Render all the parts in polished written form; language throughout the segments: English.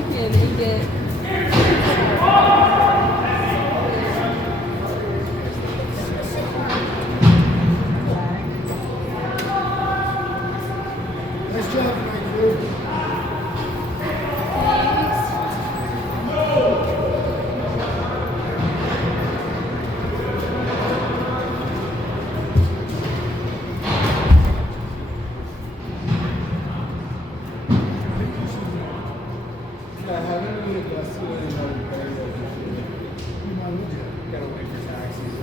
back in and get. Nice job, Mike. Thanks. I haven't really invested in another player. Gotta wait for taxes.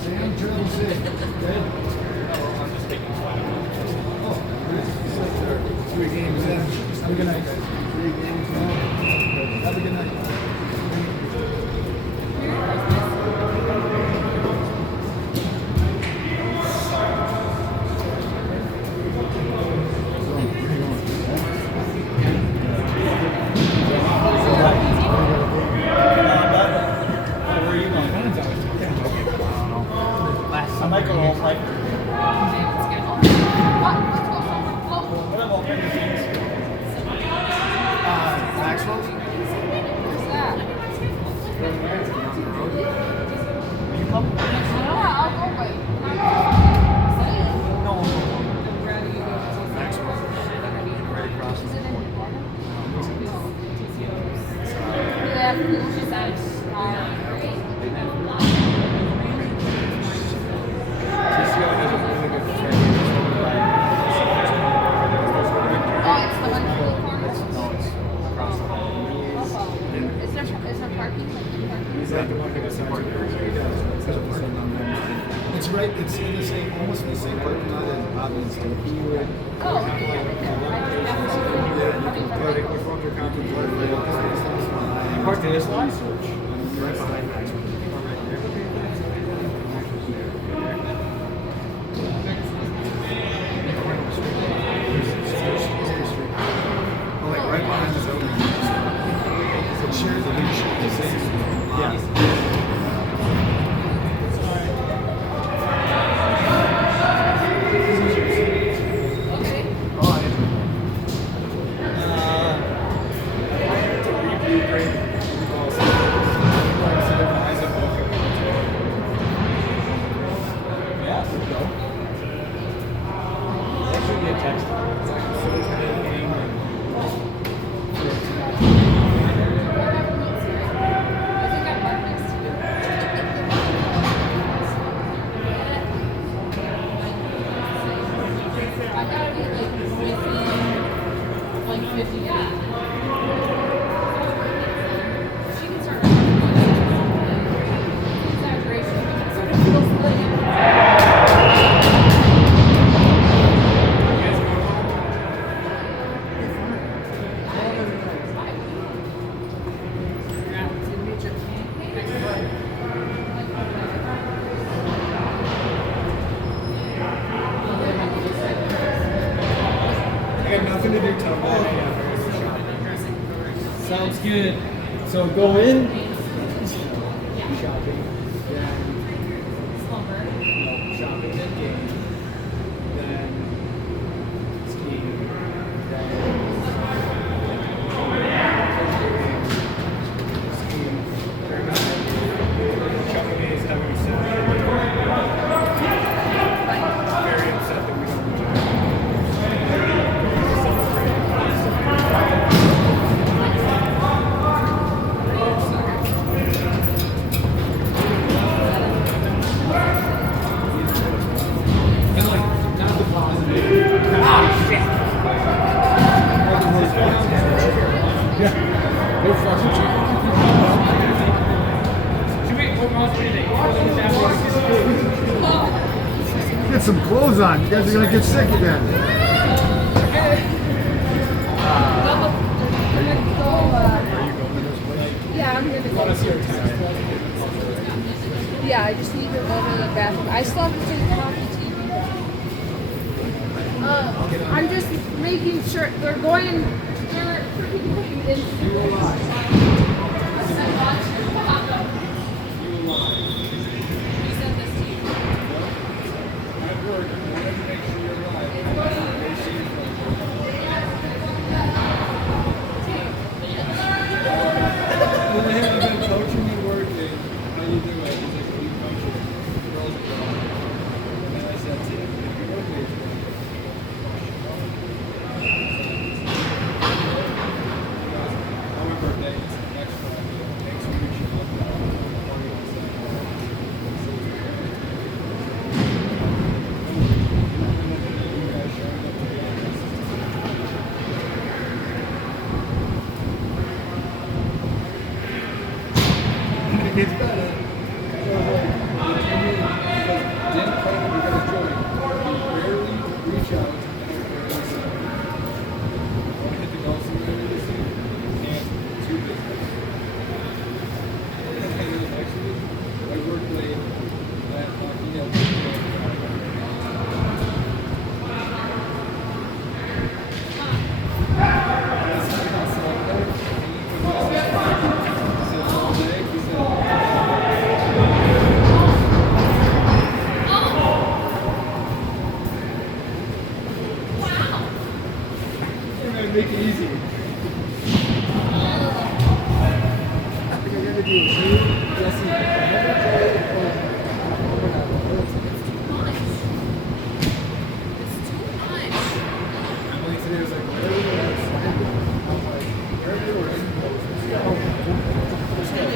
Sam, turn sick. Good. I'm just taking 20 minutes. Oh, good. 3 games in. Have a good night, guys. 3 games in. Have a good night. Where are you going? I might go home like. What about many things? Maxwell's? What's that? You come? Yeah, I'll go wait. No. Maxwell's. Right across Is the it in point. Yeah, she said. TCO has a really good friend. Oh, it's the one in the corner? No, it's across the hall. Is there parking? Like in parking? He's like the one who decides what he does. It's right, it's in the same, almost in the same parking lot as Bobby's. He would. Oh, okay. You parked in this lot? Right behind Maxwell. Oh, like right behind the building. It shares the leadership. Yeah. Okay. Oh, I didn't. To review grade. Yeah, there we go. That should be a text. I think I marked next to you. I gotta be like within like 50 feet. She can start exaggeration. It sort of feels like I got nothing to do till sounds good. So go in. Shopping. Then shopping, then game. Then skiing. Then skiing. Chucky is having a set. Very upset that we don't Get some clothes on. You guys are gonna get sick again. Yeah, I'm gonna go. see our text. Yeah, I just need to go to the bathroom. I still have to take coffee TV. I'm just making sure they're going. They're freaking putting in. You will lie. He said this to you. At work, I wanted to make sure you're alive. When they have been coaching me working, how you do it? He's like, we coach it. Girls are girls. And then I said, see, if you work with however, day, it's next Friday. Thanks for reaching out. It's better. Didn't tell me you guys join. You rarely reach out and want to hit the golf simulator this year. And too busy. Next week, I work late. That fucking make it easy. I think I gotta do it. Jesse, never play Emily today was like, where are we going? I'm like, where are we going? This way?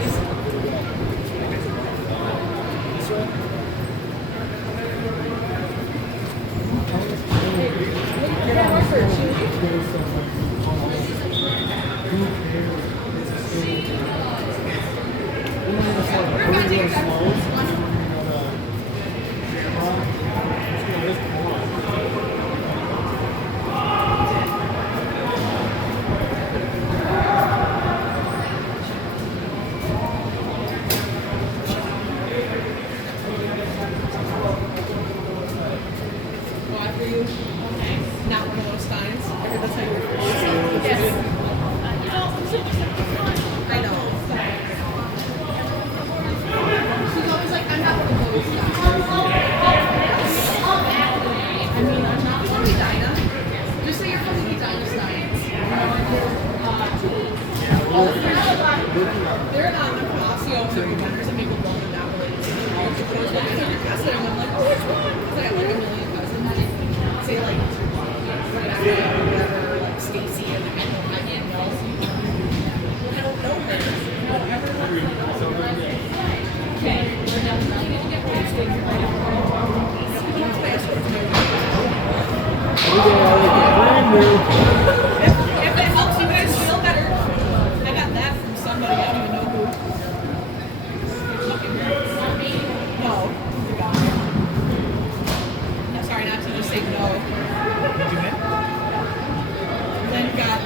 Not one of those signs. I heard that's how you refer to it. Yes. I know. She's always like, I'm not one of those guys. I mean, I'm not from Edina. Just say you're from Edina Science. They're not in the Palacio. They're vendors and people don't know that. But I was looking at your cousin and I'm like, oh, which one? Because I got like a million cousins. Say like Rebecca or whatever, like Stacy and I can't know. I don't know her. Okay, we're definitely gonna get posted. If it helps you guys feel better, I got that from somebody, I don't even know who. No. I'm sorry not to just say no. Then got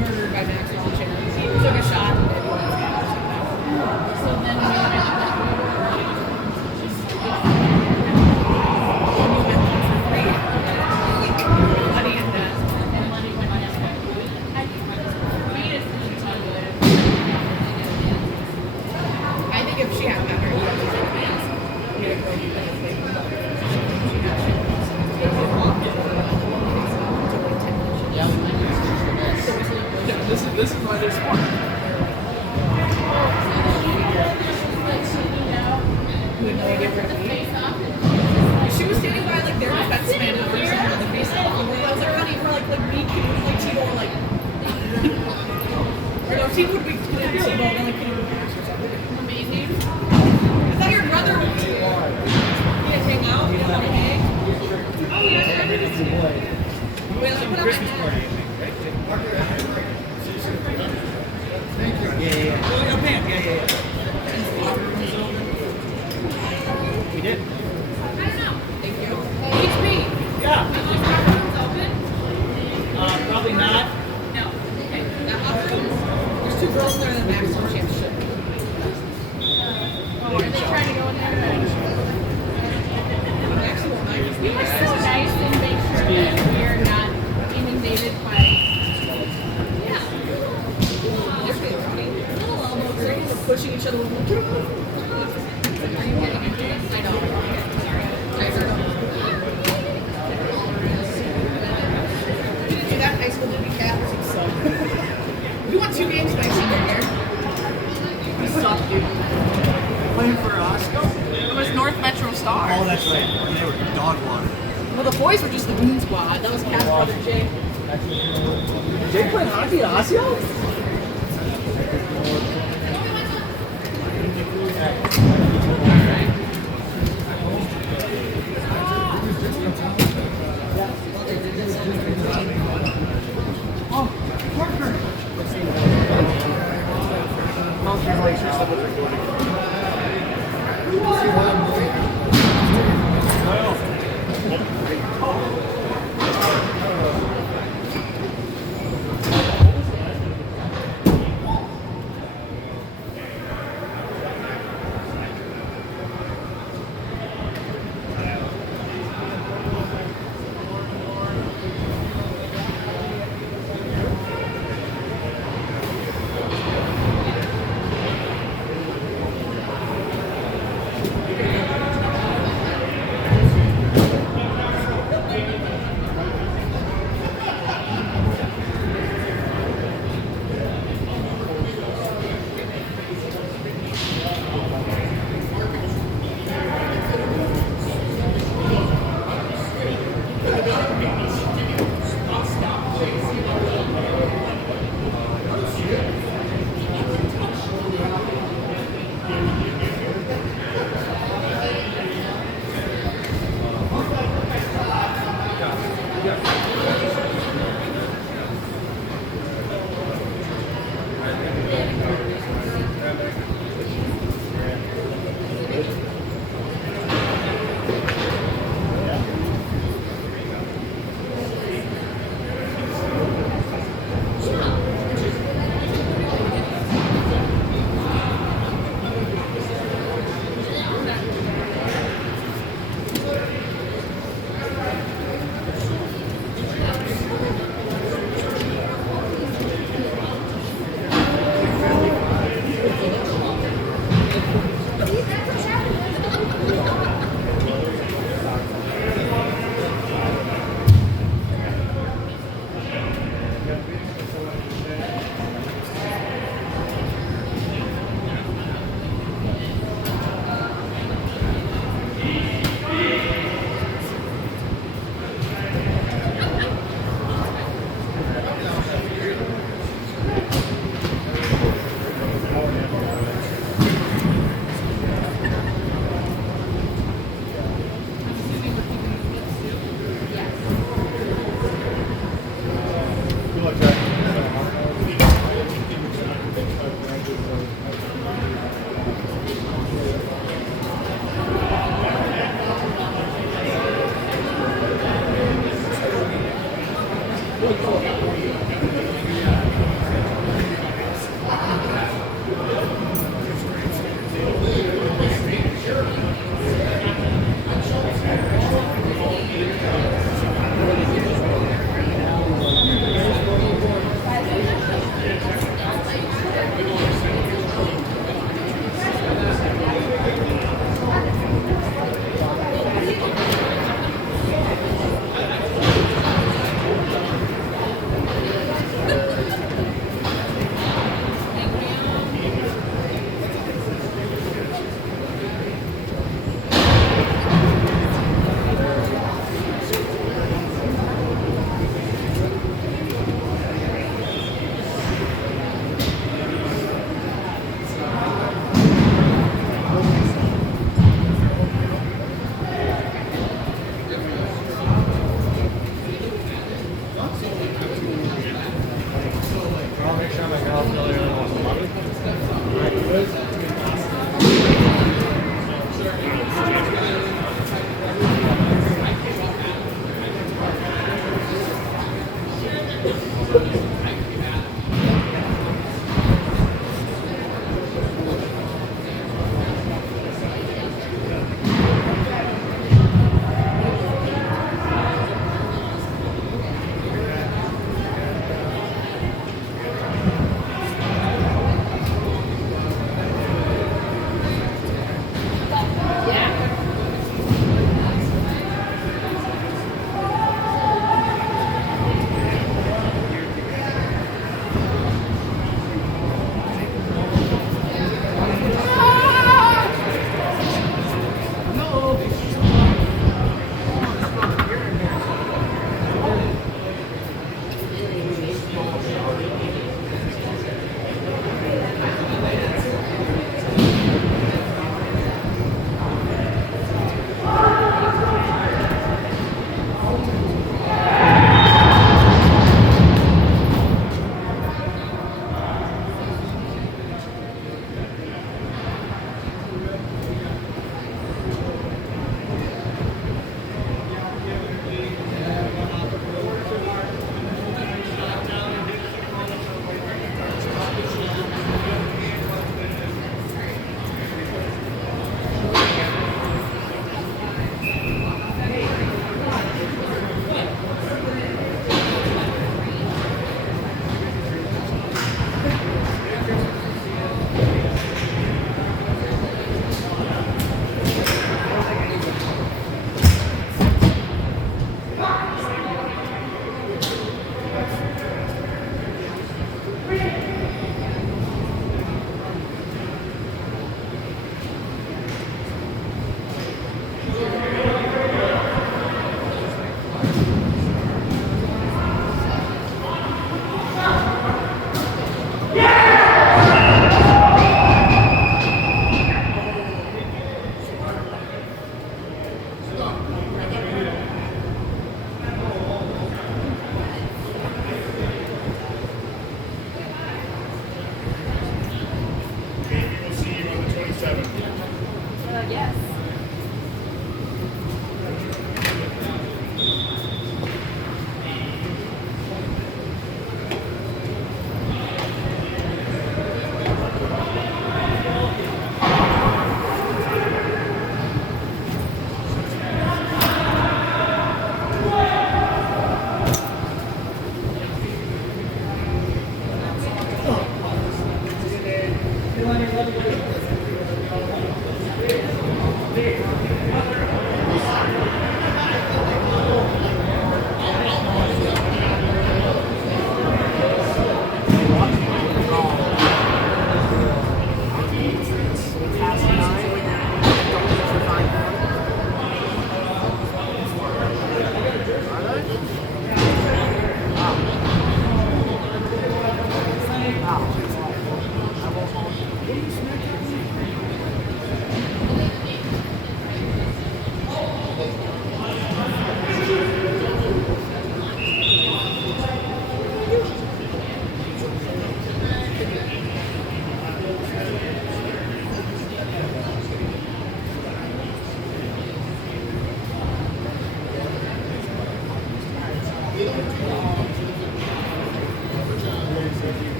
murdered by Maxwell Cherry. He took a shot and did one. So then we went for free. Money and I think if she had met her, This is why they're smart. she was standing by like their defenseman or something on the face off. I was like, honey, we're like me, Canoe, like Tebow, like or no, Tebow would be Tebow, then like Canoe would be amazing. I thought your brother would be. You guys hang out? You don't want to hang? Oh, yeah, I did it too. Wait, let me put on my hat. Thank you. Yeah. We did. I don't know. Thank you. HP. Yeah. Is this bathroom's open? Probably not. No. Okay. That bathroom. There's two girls there that Maxwell Championship. Oh, are they trying to go in pushing each other. Get off. I know. We didn't do that in high school, did we, Kat? We won 2 games my senior year. We sucked, dude. Playing for Osco? It was North Metro Star. Oh, that's right. They were dog water. Well, the boys were just the Moon Squad. That was Kat's brother, Jay. Jake played hockey at Osco?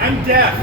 I'm deaf.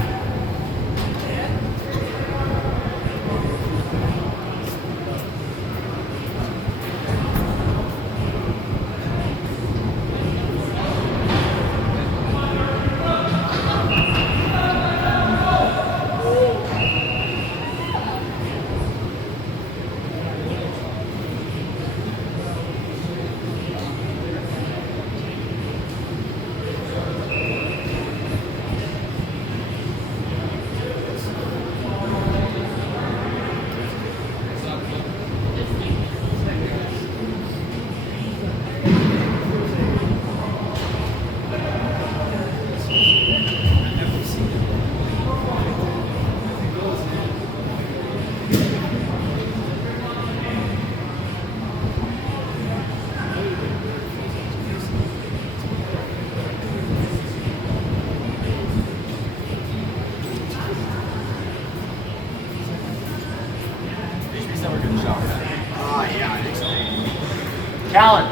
Callan,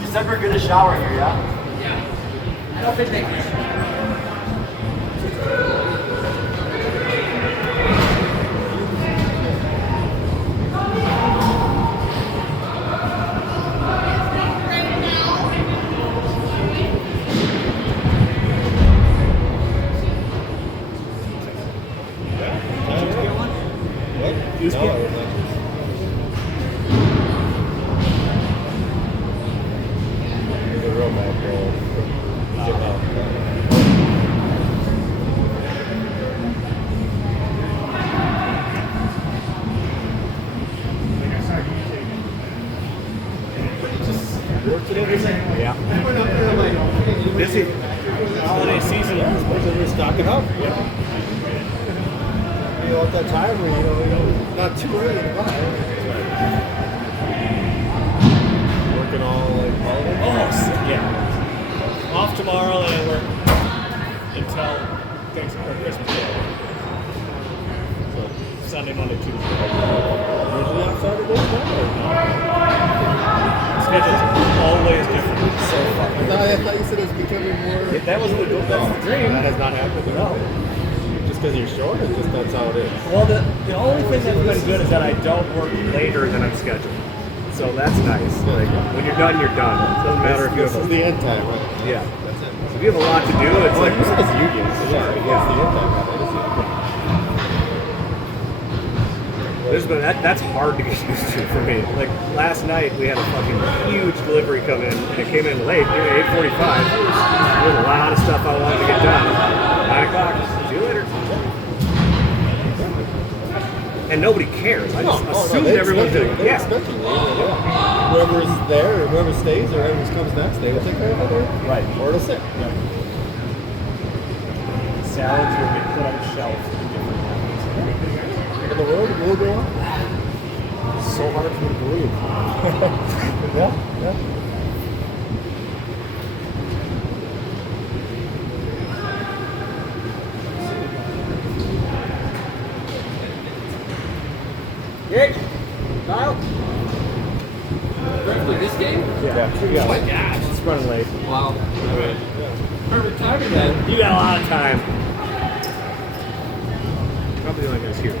you said we're gonna shower here, yeah? I don't think they can. Yeah. Busy. Holiday season. We're stocking up. Yeah. You want that time where not too early to buy. Working all like holiday? Almost, yeah. Off tomorrow and I work until Thanksgiving or Christmas Day. So Sunday, Monday, Tuesday. Usually on Saturdays, no? Schedule's always different. So fucking. I thought you said it was becoming more. That was the dream. That has not happened at all. Just because you're short, or just that's how it is? Well, the only thing that's been good is that I don't work later than I'm scheduled. So that's nice. Like when you're done, you're done. It doesn't matter if you have the end time, right? Yeah. That's it. If you have a lot to do, it's like you said it's union. So yeah, it's the end time. Right? It's the end time. that's hard to get used to for me. Like last night, we had a fucking huge delivery come in, and it came in late, 8:45. There was a lot of stuff I wanted to get done. 9 o'clock. See you later. And nobody cares. I just assumed everyone's doing it. Yeah. Whoever's there, or whoever stays, or whoever comes next, they will take care of it. Right. Or it'll sit. Salads will be put on the shelf. And the world will go on. so hard for me to believe. Yeah. Jake, Kyle. Referee this game? Yeah. Oh my gosh. It's running late. Wow. Perfect timing then. You got a lot of time. Probably the only guys here.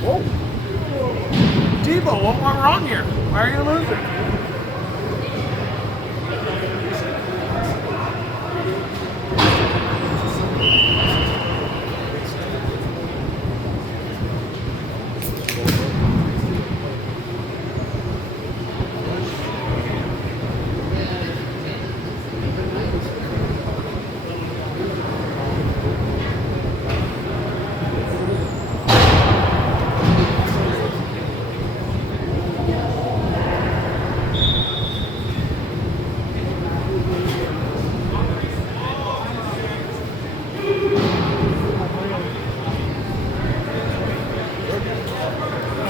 Whoa. Tebow, what went wrong here? Why are you losing?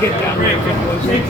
Get down right. Safe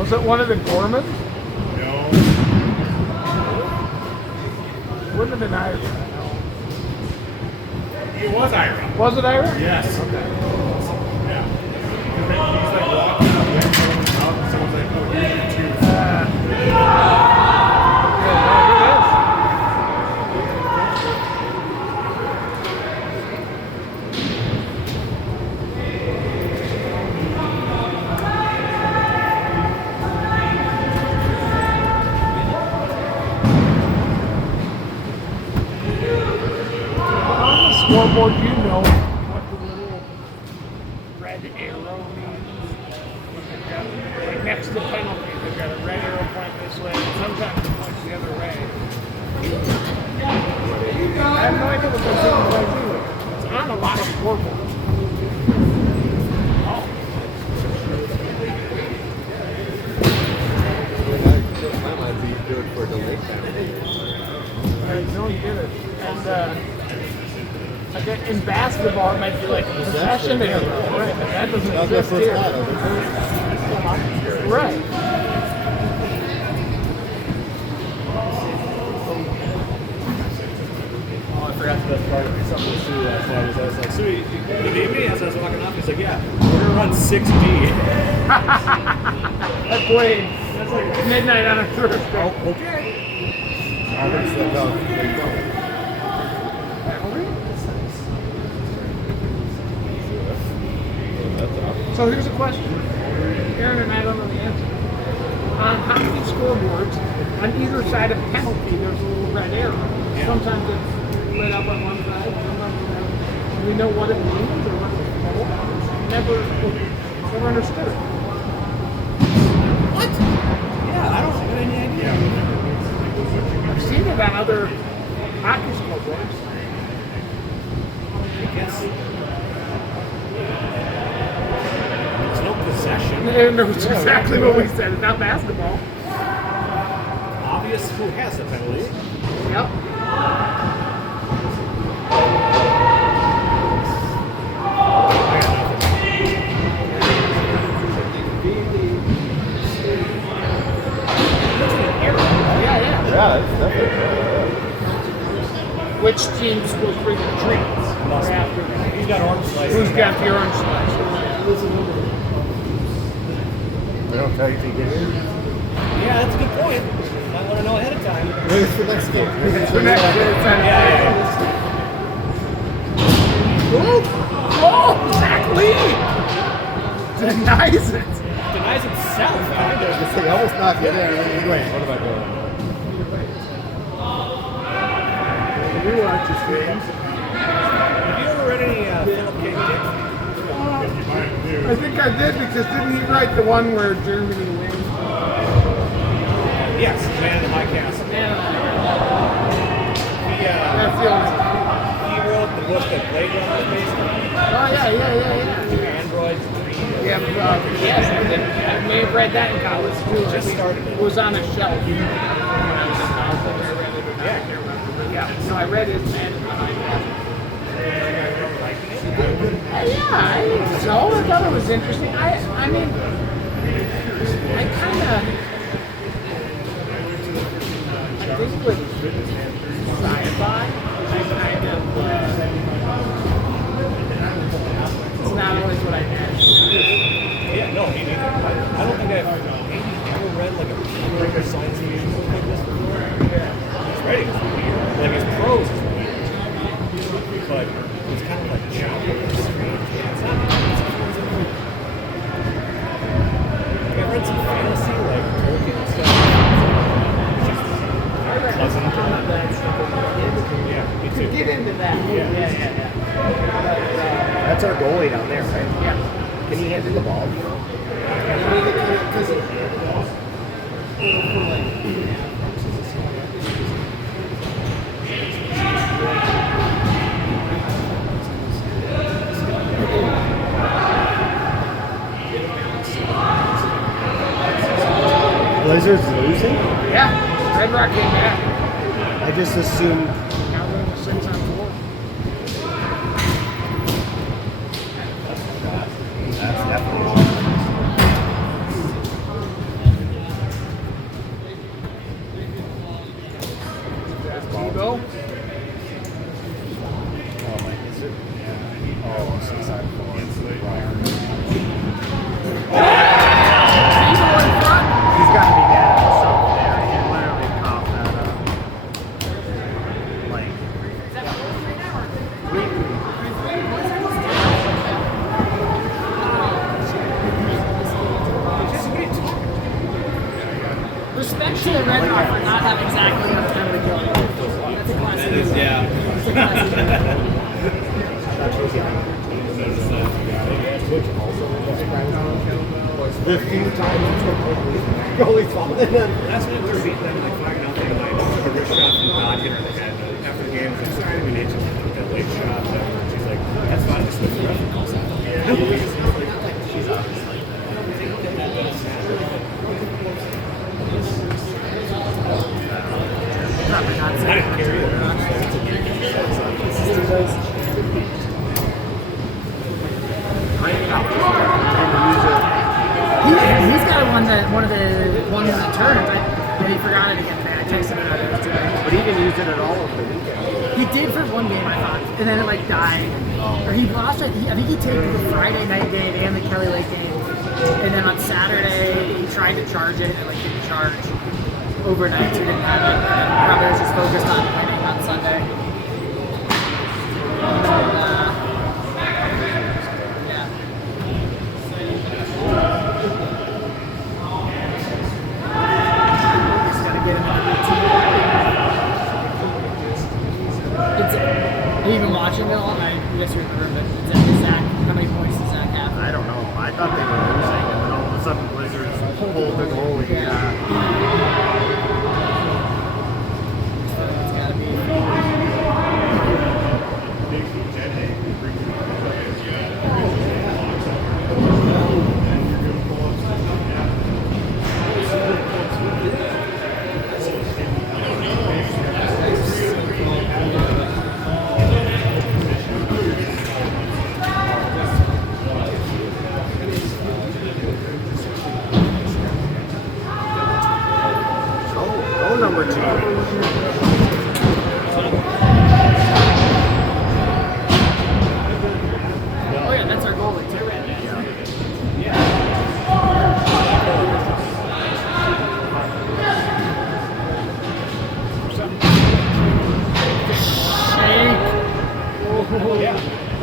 Was it one of the Gormans? No. Wouldn't have been Ira. It was Ira. Was it Ira? Yes. Okay. Yeah. He's like walking up there, out, and someone's like, oh, here's your tooth. On the scoreboard, you know what the little red arrow means. Like next to penalty, they've got a red arrow point this way, and sometimes it points the other way. I have no idea what those things are doing. It's on a lot of scoreboards. Oh. That might be good for the lake time. I know you did it. And like in basketball, it might be like a possession arrow, right? But that doesn't That was my exist first here. thought of it. Right. Oh, I forgot the best part of it. Something with Sue last night. I was like, Sue, you need me? As I was walking off, he's like, yeah, we're going to run 6D. I played. That's like midnight on a Thursday. Oh, okay. So here's a question. Aaron and I don't know the answer. On hockey scoreboards, on either side of penalty, there's a little red arrow. Yeah. Sometimes it's lit up on one side, sometimes it's not. Do we know what it means or what it's for? Never understood it. What? Yeah, I don't have any idea. I've seen it on other hockey scoreboards. I guess it's no possession. And that's exactly what we said. It's not basketball. Obvious who has the penalty. Yep. I got nothing. Yeah. Yeah, it's definitely. Which teams will bring the treats after that? He's got orange slice. Who's got the orange slice? They don't tell you if you get in. Yeah, that's a good point. Might want to know ahead of time. Maybe it's the next game. Maybe it's the Next, next game. Yeah. Oh, Zach Lee denies it. Denies himself. Kind of. He almost knocked it in. Wait, what am I doing? You watch his games. Have you ever read any Philip K. Dick? I think I did because didn't he write the one where Germany wins? Yes, Man in the High Castle. That's the only one. He wrote the book that Blade Runner was based on. Oh yeah. Androids. Yeah, yes, I may have read that in college too. Just started it. It was on a shelf when I was in college. I read it or not, I can't remember. But yeah, no, I read his Man in the High Castle. Yeah, I think so. I thought it was interesting. I mean, I kind of, I think with sci-fi, I kind of, it's not always what I imagine. Yeah, no, me neither. I don't think I've maybe ever read like a regular science fiction book like this before. His writing is weird. Like his prose is weird. But it's kind of like choppy and strange. It's not like I've read some fantasy, like Tolkien and stuff. It's just pleasant. Yeah, me too. Get into that. Yeah. That's our goalie down there, right? Yeah. Can he handle the ball? Blazers losing? Yeah. Red Rock came back. I just assumed. Now they're in the 6 on 4. That's definitely. to the Red Rock for not having exactly enough time to go. That's a classic. Yeah. That's a classic. The few times goalie's falling in. That's when we were beating them like 5-0. Like a wrist shot from God hit her in the head. After the game, she's like, I didn't need to put that late shot. Whatever. She's like, that's fine. Just switch the referee calls out. She's obviously. Probably not I didn't care either. He's got one of the ones that turns. He forgot it again today. I texted him about it today. But he didn't use it at all over the weekend. He did for one game, I thought, and then it like died. Or he lost it. I think he taped the Friday night game and the Kelly Lake game, and then on Saturday he tried to charge it and it like didn't charge overnight, so he didn't have it. And probably was just focused on winning on Sunday. And, yeah. Just gotta get him in a routine. Are you even watching it all? I guess you're in the room, but is Zach, how many points does Zach have? I don't know. I thought they were losing, and then all of a sudden Blizzards pulled the goalie. It's gotta be. Oh, number 2. Oh yeah, that's our goalie too.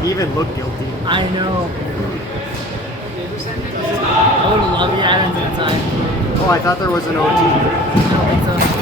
He even looked guilty. I know. I would have loved the Adams at the time. Oh, I thought there was an OT. I don't think so.